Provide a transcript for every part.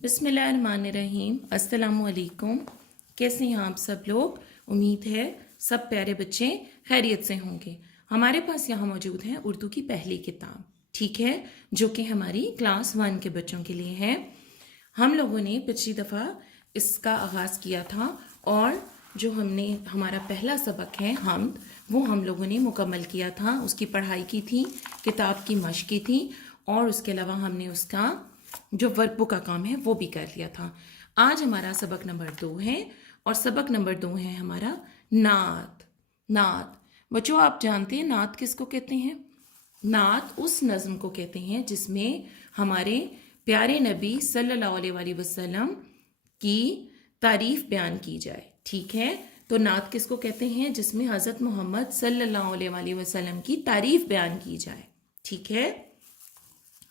बिस्मिल्लाहिर्रहमानिर्रहीम। अस्सलामुअलैकुम। कैसे हैं आप सब लोग? उम्मीद है सब प्यारे बच्चे खैरियत से होंगे। हमारे पास यहाँ मौजूद है उर्दू की पहली किताब, ठीक है, जो कि हमारी क्लास 1 के बच्चों के लिए है। हम लोगों ने पिछली दफ़ा इसका आगाज़ किया था और जो हमने हमारा पहला सबक है हम्द, वो हम लोगों ने मुकम्मल किया था, उसकी पढ़ाई की थी, किताब की मश्क की थी और उसके अलावा हमने उसका जो वर्कबुक का काम है वो भी कर लिया था। आज हमारा सबक नंबर 2 है और सबक नंबर 2 है हमारा नात। नात बच्चों, आप जानते हैं नात किसको कहते हैं? नात उस नज़्म को कहते हैं जिसमें हमारे प्यारे नबी सल्लल्लाहु अलैहि वसल्लम की तारीफ बयान की जाए, ठीक है। तो नात किसको कहते हैं? जिसमें हज़रत मोहम्मद सल्लल्लाहु अलैहि वसल्लम की तारीफ बयान की जाए, ठीक है।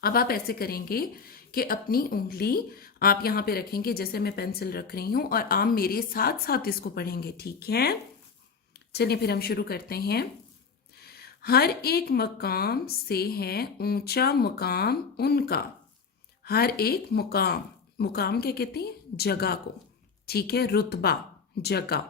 अब आप ऐसे करेंगे कि अपनी उंगली आप यहाँ पे रखेंगे जैसे मैं पेंसिल रख रही हूँ और आप मेरे साथ साथ इसको पढ़ेंगे, ठीक है। चलिए फिर हम शुरू करते हैं। हर एक मकाम से है ऊंचा मकाम उनका। हर एक मुकाम, मुकाम क्या कहते हैं? जगह को, ठीक है। रुतबा, जगह,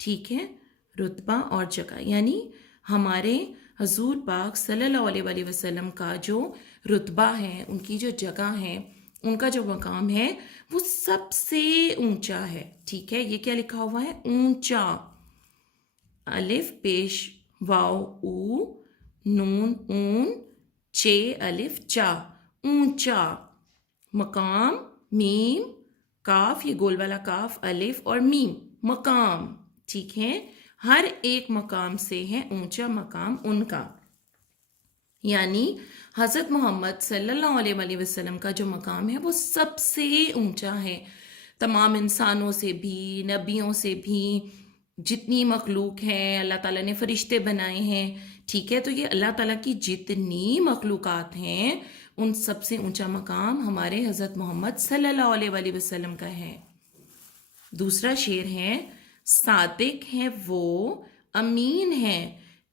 ठीक है। रुतबा और जगह यानी हमारे हजूर पाक सल्लल्लाहु अलैहि वसल्लम का जो रुतबा है, उनकी जो जगह है, उनका जो मकाम है वो सबसे ऊंचा है, ठीक है। ये क्या लिखा हुआ है? ऊंचा। अलिफ पेश वाव ऊ नून ऊन चे अलिफ चा, ऊंचा। मकाम मीम काफ, ये गोल वाला काफ, अलिफ और मीम, मकाम, ठीक है। हर एक मकाम से है ऊंचा मकाम उनका, यानी हज़रत मोहम्मद सल्लल्लाहु अलैहि वसल्लम का जो मकाम है वो सबसे ऊंचा है। तमाम इंसानों से भी, नबियों से भी, जितनी मखलूक है, अल्लाह ताला ने फरिश्ते बनाए हैं, ठीक है। तो ये अल्लाह ताला की जितनी मखलूकात हैं उन सबसे ऊंचा मकाम हमारे हज़रत मोहम्मद सल्लल्लाहु अलैहि वसल्लम का है। दूसरा शेर है, सादिक है वो, अमीन है,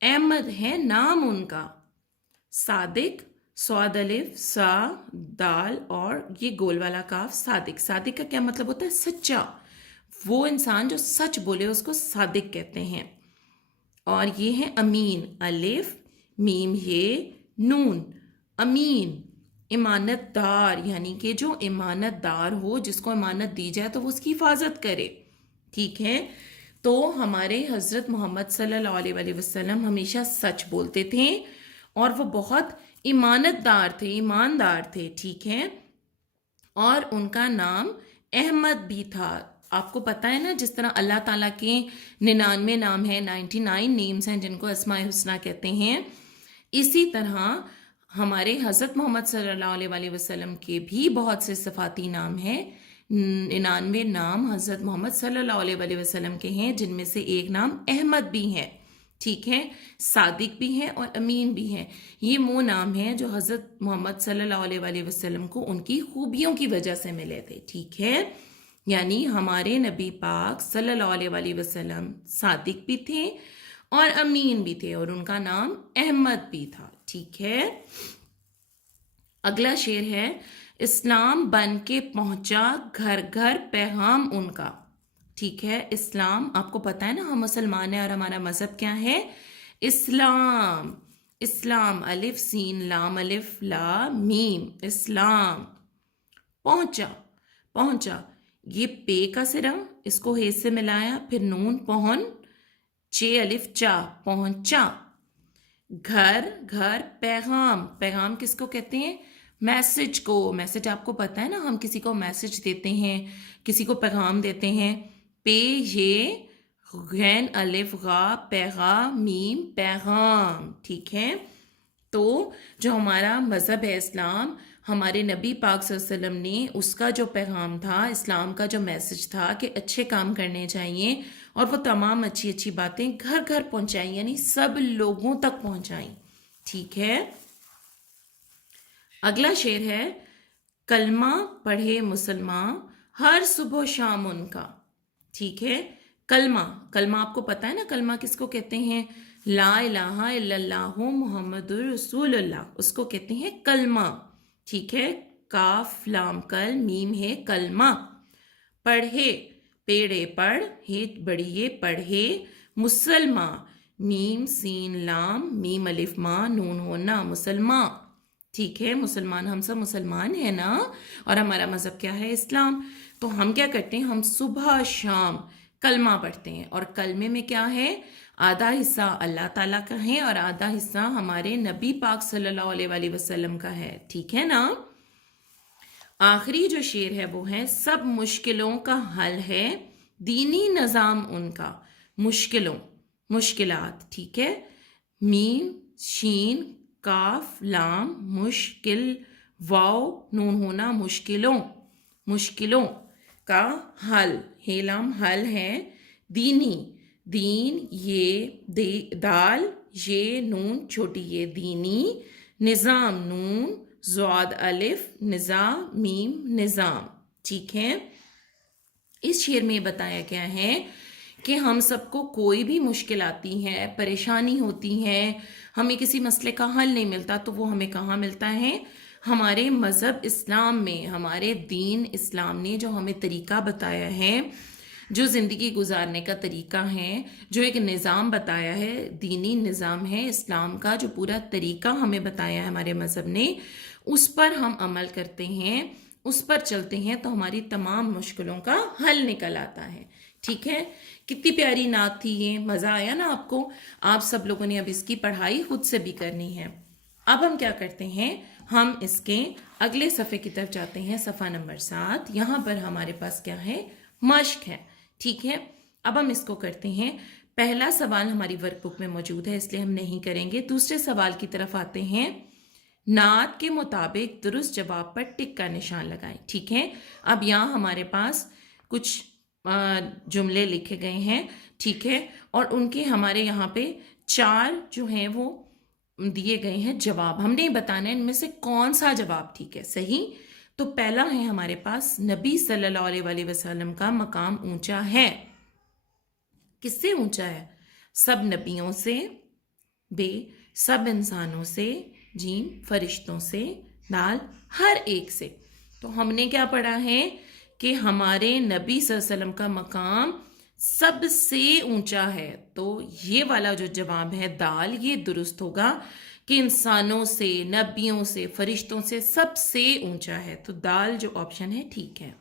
अहमद है नाम उनका। सादिक, स्वाद अलिफ सा दाल और ये गोल वाला काफ, सादिक। सादिक का क्या मतलब होता है? सच्चा। वो इंसान जो सच बोले उसको सादिक कहते हैं। और ये है अमीन, अलिफ मीम ये नून, अमीन, इमानतदार, यानी कि जो इमानतदार हो, जिसको इमानत दी जाए तो वो उसकी हिफाजत करे, ठीक है। तो हमारे हज़रत मोहम्मद सल्लल्लाहु अलैहि वसल्लम हमेशा सच बोलते थे और वो बहुत इमानतदार थे, ईमानदार थे, ठीक है। और उनका नाम अहमद भी था। आपको पता है ना, जिस तरह अल्लाह ताला के 99 नाम हैं, 99 नेम्स हैं जिनको अस्माए हुस्ना कहते हैं, इसी तरह हमारे हज़रत मोहम्मद सल्लल्लाहु अलैहि वसल्लम के भी बहुत से सिफाती नाम हैं। 99 नाम हज़रत मोहम्मद सल्लल्लाहु अलैहि वसल्लम के हैं, जिनमें से एक नाम अहमद भी है, ठीक है। सादिक भी है और अमीन भी है। ये वो नाम है जो हज़रत मोहम्मद सल्लल्लाहु अलैहि वसल्लम को उनकी खूबियों की वजह से मिले थे, ठीक है। यानी हमारे नबी पाक सल्लल्लाहु अलैहि वसल्लम सादिक भी थे और अमीन भी थे और उनका नाम अहमद भी था, ठीक है। अगला शेर है, इस्लाम बन के पहुंचा घर घर पैगाम उनका, ठीक है। इस्लाम, आपको पता है ना हम मुसलमान हैं और हमारा मज़हब क्या है? इस्लाम। इस्लाम, अलिफ सीन लाम अलिफ ला मीम, इस्लाम। पहुंचा, पहुंचा, ये पे का सिरा, इसको हे से मिलाया, फिर नून पहुन चे अलिफ चा, पहुंचा। घर घर पैगाम, पैगाम किसको कहते हैं? मैसेज को। मैसेज आपको पता है ना, हम किसी को मैसेज देते हैं, किसी को पैगाम देते हैं। पे ये गैन अलिफ गा पैगा मीम पैगाम, ठीक है। तो जो हमारा मज़हब है इस्लाम, हमारे नबी पाक सल्लल्लाहु अलैहि वसल्लम ने उसका जो पैगाम था, इस्लाम का जो मैसेज था कि अच्छे काम करने चाहिए और वो तमाम अच्छी अच्छी बातें घर घर पहुंचाई, यानी सब लोगों तक पहुंचाई, ठीक है। अगला शेर है, कलमा पढ़े मुसलमान हर सुबह शाम उनका, ठीक है। कलमा, कलमा आपको पता है ना, कलमा किसको कहते हैं? ला इलाहा इल्लल्लाहु मुहम्मदुर रसूलुल्लाह, उसको कहते हैं कलमा, ठीक है। काफ लाम कल, मीम है कलमा। पढ़े, पेड़े पढ़, हे बड़ी ये पढ़े, मुसलमान, मीम सीन लाम, मीम अलिफ माँ, नून होना, मुसलमान। ठीक है, मुसलमान, हम सब मुसलमान हैं ना, और हमारा मज़हब क्या है? इस्लाम। तो हम क्या करते हैं? हम सुबह शाम कलमा पढ़ते हैं, और कलमे में क्या है? आधा हिस्सा अल्लाह ताला का है और आधा हिस्सा हमारे नबी पाक सल्लल्लाहु अलैहि वसल्लम का है। ठीक है ना। आखिरी जो शेर है वो है, सब मुश्किलों का हल है दीनी निज़ाम उनका। मुश्किलों, मुश्किलात, ठीक है, मीम शीन काफ लाम, मुश्किल वाव नून होना, मुश्किलों, मुश्किलों का हल, हेलाम हल है, दीनी, दीन ये दाल, ये नून छोटी ये दीनी, निज़ाम नून ज़ाद अलिफ, निज़ाम मीम निज़ाम। ठीक है। इस शेर में बताया गया है कि हम सबको कोई भी मुश्किल आती है, परेशानी होती है, हमें किसी मसले का हल नहीं मिलता, तो वो हमें कहाँ मिलता है? हमारे मज़हब इस्लाम में, हमारे दीन इस्लाम ने जो हमें तरीका बताया है, जो ज़िंदगी गुजारने का तरीका है, जो एक निज़ाम बताया है, दीनी निज़ाम है इस्लाम का, जो पूरा तरीका हमें बताया है हमारे मज़हब ने, उस पर हम अमल करते हैं, उस पर चलते हैं, तो हमारी तमाम मुश्किलों का हल निकल आता है। ठीक है। कितनी प्यारी नात थी ये, मज़ा आया ना आपको? आप सब लोगों ने अब इसकी पढ़ाई खुद से भी करनी है। अब हम क्या करते हैं? हम इसके अगले सफ़े की तरफ जाते हैं, सफ़ा नंबर 7। यहाँ पर हमारे पास क्या है? मश्क है। ठीक है। अब हम इसको करते हैं। पहला सवाल हमारी वर्कबुक में मौजूद है, इसलिए हम नहीं करेंगे। दूसरे सवाल की तरफ आते हैं। नात के मुताबिक दुरुस्त जवाब पर टिक का निशान लगाएं। ठीक है। अब यहाँ हमारे पास कुछ जुमले लिखे गए हैं। ठीक है। और उनके हमारे यहाँ पे 4 जो हैं वो दिए गए हैं जवाब। हमने बताना है इनमें से कौन सा जवाब ठीक है, सही। तो पहला है हमारे पास, नबी सल्लल्लाहु अलैहि वसल्लम का मकाम ऊंचा है। किससे ऊंचा है? सब नबियों से, बे सब इंसानों से, जीम फरिश्तों से, दाल हर एक से। तो हमने क्या पढ़ा है कि हमारे नबी सल्लल्लाहु अलैहि वसल्लम का मकाम सबसे ऊंचा है। तो ये वाला जो जवाब है दाल, ये दुरुस्त होगा कि इंसानों से, नबियों से, फरिश्तों से सबसे ऊंचा है। तो दाल जो ऑप्शन है ठीक है।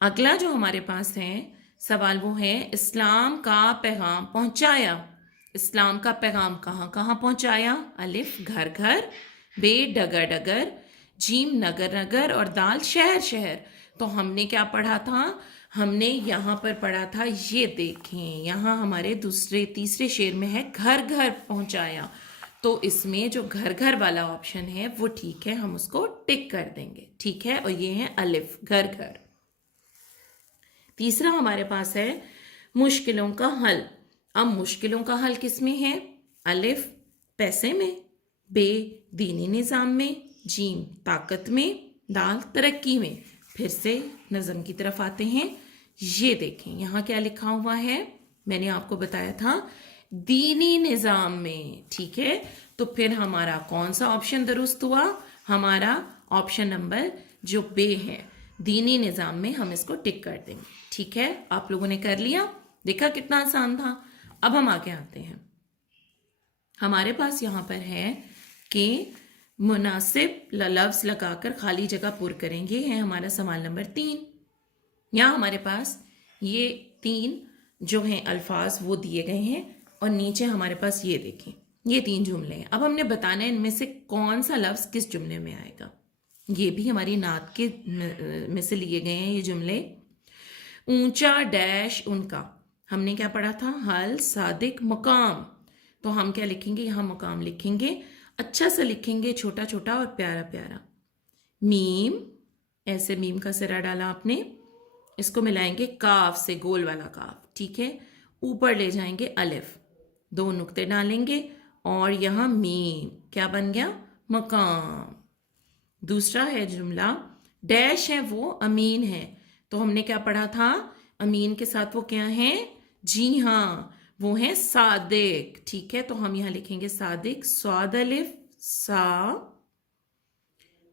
अगला जो हमारे पास है सवाल वो है, इस्लाम का पैगाम पहुंचाया। इस्लाम का पैगाम कहाँ कहाँ पहुंचाया? अलिफ घर घर, बे डगर डगर, जीम नगर नगर, और दाल शहर शहर। तो हमने क्या पढ़ा था? हमने यहाँ पर पढ़ा था, ये देखें यहाँ हमारे तीसरे शेर में है घर घर पहुंचाया। तो इसमें जो घर घर वाला ऑप्शन है वो ठीक है, हम उसको टिक कर देंगे। ठीक है। और ये है अलिफ घर घर। तीसरा हमारे पास है मुश्किलों का हल। अब मुश्किलों का हल किस में है? अलिफ पैसे में, बे दीनी निज़ाम में, जीम ताकत में, दाल तरक्की में। फिर से नज़म की तरफ आते हैं। ये देखें यहाँ क्या लिखा हुआ है, मैंने आपको बताया था दीनी निज़ाम में। ठीक है। तो फिर हमारा कौन सा ऑप्शन दुरुस्त हुआ? हमारा ऑप्शन नंबर जो बे है, दीनी निज़ाम में, हम इसको टिक कर देंगे। ठीक है। आप लोगों ने कर लिया, देखा कितना आसान था। अब हम आगे आते हैं। हमारे पास यहाँ पर है कि मुनासिब लफ्ज़ लगाकर खाली जगह पुर करेंगे, है हमारा सवाल नंबर 3। यहाँ हमारे पास ये 3 जो हैं अल्फाज वो दिए गए हैं, और नीचे हमारे पास ये देखें, ये 3 जुमले हैं। अब हमने बताना है इनमें से कौन सा लफ्ज़ किस जुमले में आएगा। ये भी हमारी नात के में से लिए गए हैं ये जुमले। ऊंचा डैश उनका, हमने क्या पढ़ा था? हल सादिक मकाम। तो हम क्या लिखेंगे? यहाँ मकाम लिखेंगे, अच्छा सा लिखेंगे, छोटा छोटा और प्यारा प्यारा। मीम, ऐसे मीम का सिरा डाला आपने, इसको मिलाएंगे काफ से, गोल वाला काफ। ठीक है। ऊपर ले जाएंगे अलिफ, 2 नुक्ते डालेंगे, और यहाँ मीम क्या बन गया? मकाम। दूसरा है जुमला, डैश है वो अमीन है। तो हमने क्या पढ़ा था? अमीन के साथ वो क्या है? जी हाँ, वो है सादिक। ठीक है। तो हम यहाँ लिखेंगे सादिक, स्वाद अलिफ सा,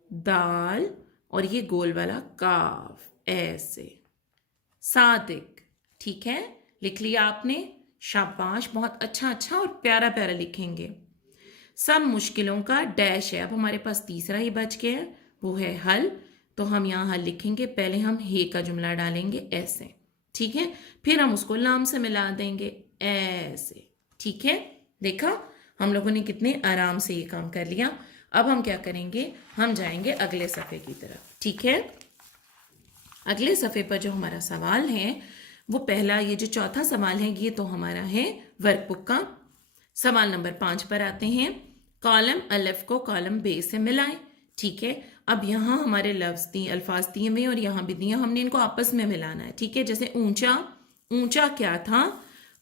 दाल और ये गोल वाला काफ, ऐसे सादिक। ठीक है, लिख लिया आपने, शाबाश, बहुत अच्छा अच्छा और प्यारा प्यारा लिखेंगे। सब मुश्किलों का डैश है। अब हमारे पास तीसरा ही बच गया है, वो है हल। तो हम यहाँ हल लिखेंगे, पहले हम हे का जुमला डालेंगे ऐसे, ठीक है, फिर हम उसको लाम से मिला देंगे ऐसे। ठीक है, देखा हम लोगों ने कितने आराम से ये काम कर लिया। अब हम क्या करेंगे, हम जाएंगे अगले सफ़े की तरफ। ठीक है, अगले सफ़े पर जो हमारा सवाल है वो पहला, ये जो चौथा सवाल है ये तो हमारा है वर्कबुक का। सवाल नंबर 5 पर आते हैं। कॉलम अलिफ को कॉलम बे से मिलाएं। ठीक है, अब यहाँ हमारे लफ्ज दिए, अल्फाज दिए हुए और यहाँ भी दिए, हमने इनको आपस में मिलाना है। ठीक है, जैसे ऊंचा, ऊंचा क्या था,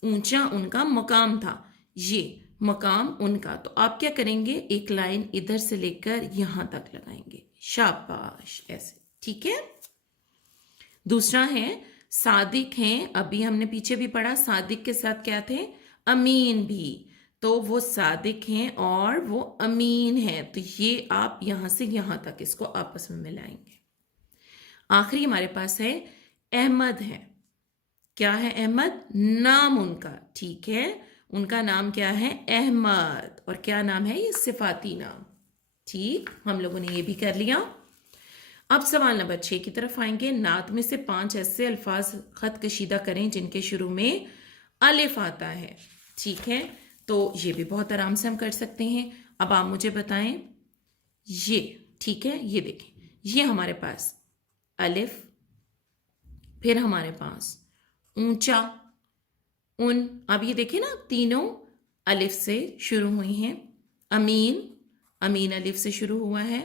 ऊंचा उनका मकाम था, ये मकाम उनका। तो आप क्या करेंगे, एक लाइन इधर से लेकर यहाँ तक लगाएंगे, शाबाश, ऐसे। ठीक है, दूसरा है सादिक हैं, अभी हमने पीछे भी पढ़ा, सादिक के साथ क्या थे, अमीन भी। तो वो सादिक हैं और वो अमीन हैं, तो ये आप यहाँ से यहाँ तक इसको आपस में मिलाएंगे। आखिरी हमारे पास है अहमद है। क्या है अहमद, नाम उनका। ठीक है, उनका नाम क्या है, अहमद, और क्या नाम है, ये सिफाती नाम। ठीक, हम लोगों ने ये भी कर लिया। अब सवाल नंबर 6 की तरफ आएंगे। नात में से 5 ऐसे अल्फाज खत कशीदा करें जिनके शुरू में अलिफ आता है। ठीक है, तो ये भी बहुत आराम से हम कर सकते हैं। अब आप मुझे बताएं ये, ठीक है, ये देखें, ये हमारे पास अलिफ, फिर हमारे पास ऊंचा, उन, अब ये देखें ना, तीनों अलिफ से शुरू हुई हैं। अमीन, अमीन अलिफ से शुरू हुआ है।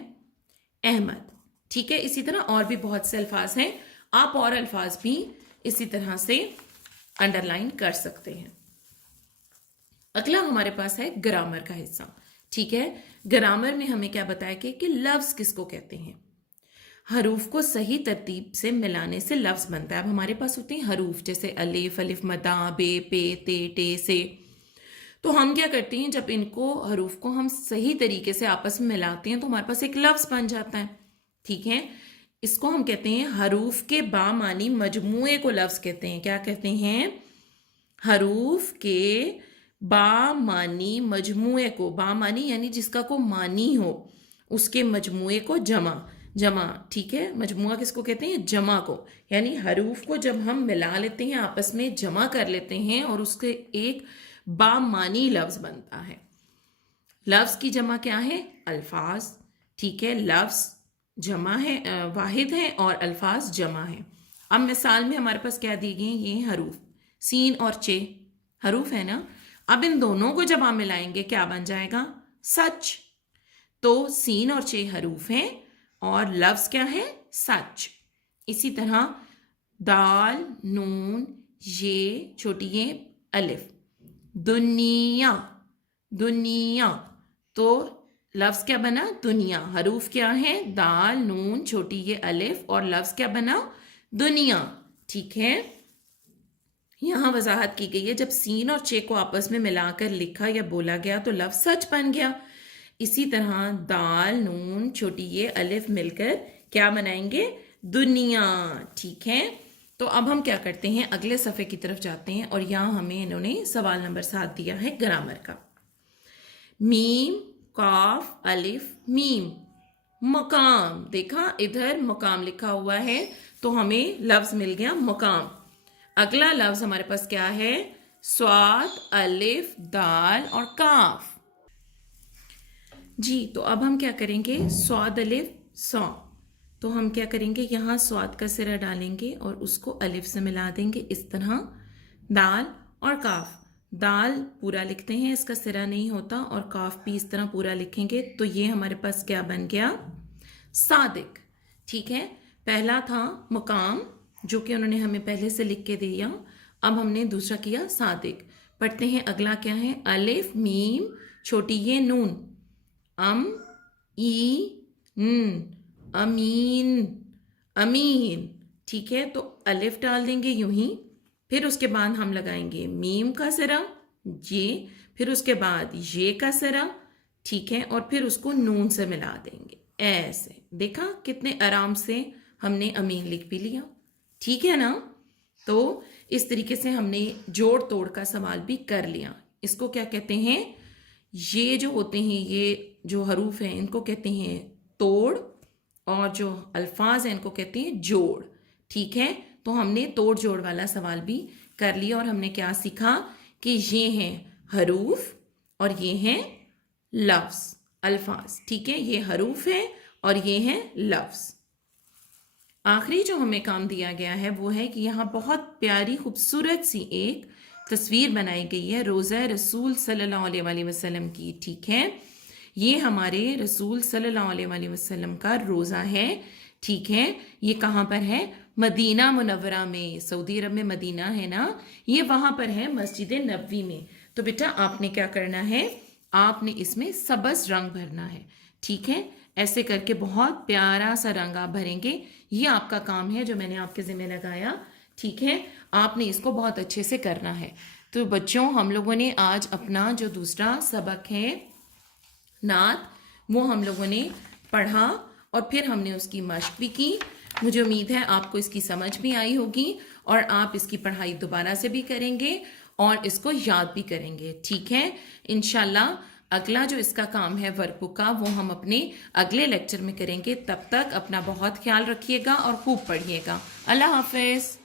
अहमद, ठीक है, इसी तरह और भी बहुत से अल्फाज हैं, आप और अल्फाज भी इसी तरह से अंडरलाइन कर सकते हैं। अगला हमारे पास है ग्रामर का हिस्सा। ठीक है, ग्रामर में हमें क्या बताया कि लफ्ज किसको कहते हैं। हरूफ को सही तरतीब से मिलाने से लफ्ज बनता है। अब हमारे पास होते हैं हरूफ, जैसे अलिफ, अलिफ मदा, बे, पे, ते, टे, से। तो हम क्या करते हैं, जब इनको हरूफ को हम सही तरीके से आपस में मिलाते हैं तो हमारे पास एक लफ्ज बन जाता है। ठीक है, इसको हम कहते हैं हरूफ के बामानी मजमूए को लफ्ज कहते हैं। क्या कहते हैं, हरूफ के बामानी मजमूए को, बामानी यानी जिसका को मानी हो, उसके मजमूए को जमा, जमा। ठीक है, मजमुआ किसको कहते हैं, जमा को, यानी हरूफ को जब हम मिला लेते हैं, आपस में जमा कर लेते हैं और उसके एक बामानी लफ्ज बनता है। लफ्ज की जमा क्या है, अल्फाज। ठीक है, लफ्ज जमा है, वाहिद है, और अल्फाज जमा है। अब मिसाल में हमारे पास क्या दी गई, ये हरूफ सीन और चे, हरूफ है ना। अब इन दोनों को जब आप मिलाएंगे क्या बन जाएगा, सच। तो सीन और चे हरूफ हैं और लफ्ज क्या है, सच। इसी तरह दाल, नून, ये छोटी ये अलिफ, दुनिया, दुनिया, तो लफ्ज क्या बना, दुनिया। हरूफ क्या है, दाल, नून, छोटी ये अलिफ, और लफ्ज क्या बना, दुनिया। ठीक है, यहाँ वजाहत की गई है, जब सीन और चे को आपस में मिलाकर लिखा या बोला गया तो लफ्ज सच बन गया। इसी तरह दाल, नून, छोटी ये अलिफ मिलकर क्या बनाएंगे, दुनिया। ठीक है, तो अब हम क्या करते हैं, अगले सफ़े की तरफ जाते हैं और यहाँ हमें इन्होंने सवाल नंबर 7 दिया है ग्रामर का। मीम, काफ, अलिफ, मीम, मकाम। देखा इधर मकाम लिखा हुआ है तो हमें लफ्ज मिल गया मकाम। अगला लफ्ज हमारे पास क्या है, स्वाद, अलिफ, दाल और काफ। जी, तो अब हम क्या करेंगे, स्वाद, अलिफ, सौ। तो हम क्या करेंगे, यहाँ स्वाद का सिरा डालेंगे और उसको अलिफ से मिला देंगे इस तरह। दाल और काफ, दाल पूरा लिखते हैं, इसका सिरा नहीं होता, और काफ भी इस तरह पूरा लिखेंगे, तो ये हमारे पास क्या बन गया, सादिक। ठीक है, पहला था मकाम जो कि उन्होंने हमें पहले से लिख के दिया, अब हमने दूसरा किया सादिक। पढ़ते हैं अगला क्या है, अलिफ, मीम, छोटी ये नून, अम, ई, न, अमीन, अमीन। ठीक है, तो अलिफ डाल देंगे यूं ही, फिर उसके बाद हम लगाएंगे मीम का सिरा, ये, फिर उसके बाद ये का सिरा। ठीक है, और फिर उसको नून से मिला देंगे ऐसे। देखा कितने आराम से हमने अमीन लिख भी लिया, ठीक है ना। तो इस तरीके से हमने जोड़ तोड़ का सवाल भी कर लिया। इसको क्या कहते हैं, ये जो होते हैं, ये जो हरूफ हैं इनको कहते हैं तोड़, और जो अल्फाज हैं इनको कहते हैं जोड़, ठीक है। तो हमने तोड़ जोड़ वाला सवाल भी कर लिया और हमने क्या सीखा कि ये हैं हरूफ और ये हैं लफ्ज, अल्फाज, ठीक है। ये हरूफ है और ये हैं लफ्ज। आखिरी जो हमें काम दिया गया है वो है कि यहाँ बहुत प्यारी खूबसूरत सी एक तस्वीर बनाई गई है रोज़ा रसूल सल्लल्लाहु अलैहि वसल्लम की, ठीक है। ये हमारे रसूल सल्लल्लाहु अलैहि वसल्लम का रोज़ा है, ठीक है। ये कहाँ पर है, मदीना मुनव्वरा में, सऊदी अरब में मदीना है ना, ये वहाँ पर है मस्जिद नबवी में। तो बेटा आपने क्या करना है, आपने इसमें सबज रंग भरना है, ठीक है। ऐसे करके बहुत प्यारा सा रंग आप भरेंगे, ये आपका काम है जो मैंने आपके ज़िम्मे लगाया, ठीक है। आपने इसको बहुत अच्छे से करना है। तो बच्चों हम लोगों ने आज अपना जो दूसरा सबक है नात, वो हम लोगों ने पढ़ा और फिर हमने उसकी मश्क भी की। मुझे उम्मीद है आपको इसकी समझ भी आई होगी और आप इसकी पढ़ाई दोबारा से भी करेंगे और इसको याद भी करेंगे, ठीक है। इंशाल्लाह अगला जो इसका काम है वर्कबुक का, वो हम अपने अगले लेक्चर में करेंगे। तब तक अपना बहुत ख्याल रखिएगा और खूब पढ़िएगा। अल्लाह हाफिज़।